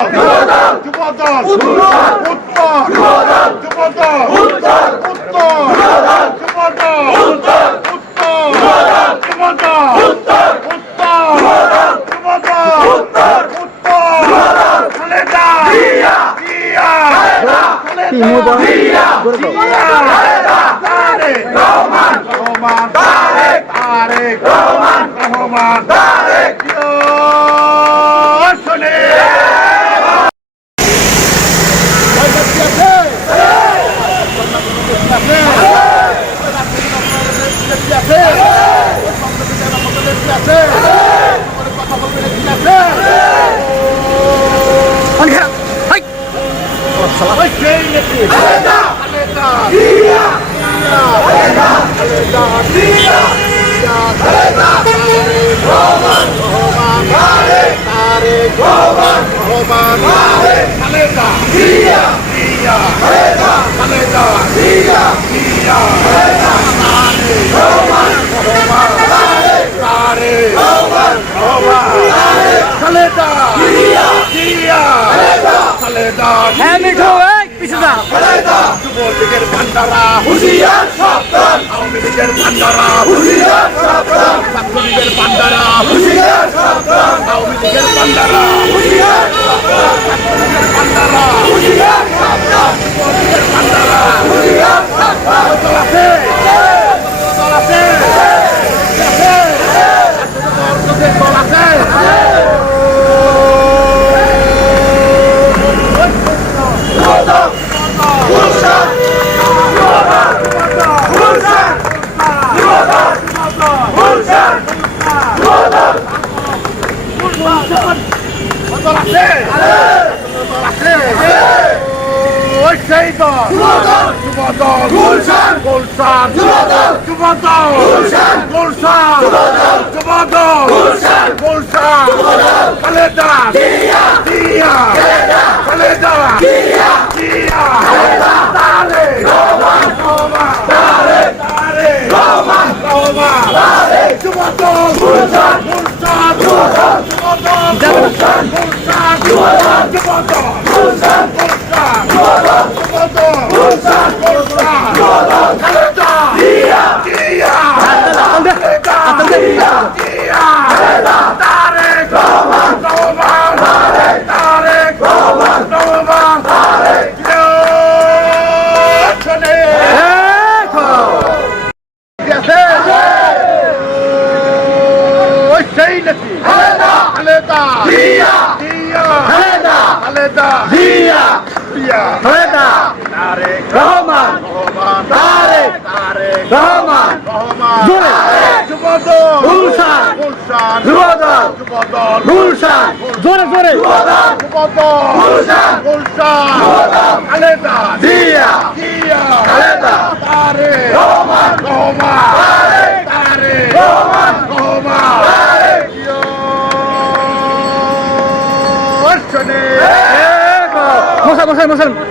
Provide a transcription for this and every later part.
যুবদল উত্তর যুবদল উত্তর যুবদল উত্তর যুবদল উত্তর খালেদা যুবলীগের ভান্ডারা হুঁশিয়ার সাবধান, আওয়ামী লীগের ভান্ডারা হুঁশিয়ার সাবধান, ছাত্রলীগের ভান্ডারা হুঁশিয়ার সাবধান, আওয়ামী লীগের ভান্ডারা হুঁশিয়ার সাবধান, ছাত্রলীগের ভান্ডারা হুঁশিয়ার সাবধান, যুবলীগের ভান্ডারা হুঁশিয়ার সাবধান। দল আছে দল আছে দল আছে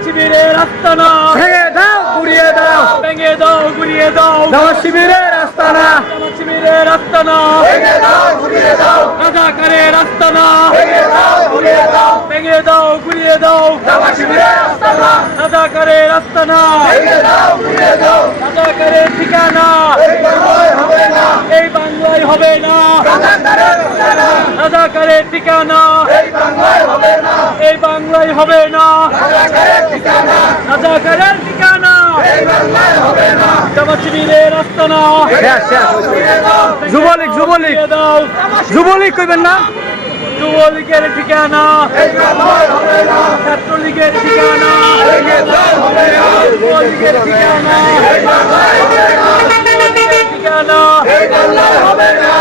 শিবিরের আস্তানা ভেঙে দাও গুড়িয়ে দাও, ভেঙে দাও গুড়িয়ে দাও, শিবিরের আস্তানা, শিবিরের আস্তানা ভেঙে দাও গুড়িয়ে দাও, রাজাকারের আস্তানা ভেঙে দাও গুড়িয়ে দাও, ভেঙে দাও গুড়িয়ে দাও, শিবিরের আস্তানা, রাজাকারের আস্তানা ভেঙে দাও গুড়িয়ে দাও, রাজাকারের ঠিকানা এই বাংলায় হবে না, এই বাংলায় হবে না, রাজাকারের ঠিকানা এই বাংলায় হবে না, এই বাংলায় হবে না, রাজাকারের ঠিকানা, রাজাকারের ঠিকানা এই বাংলায় হবে না, জামাত শিবিরের আস্তানা যুবলীগ যুবলীগ যুবলীগ কইবেন না, যুবলীগের ঠিকানা এই বাংলায় হবে না, ছাত্রলীগের ঠিকানা এই বাংলায় হবে না, যুবলীগের ঠিকানা এই বাংলায় হবে না, ঠিকানা এই বাংলায় হবে না।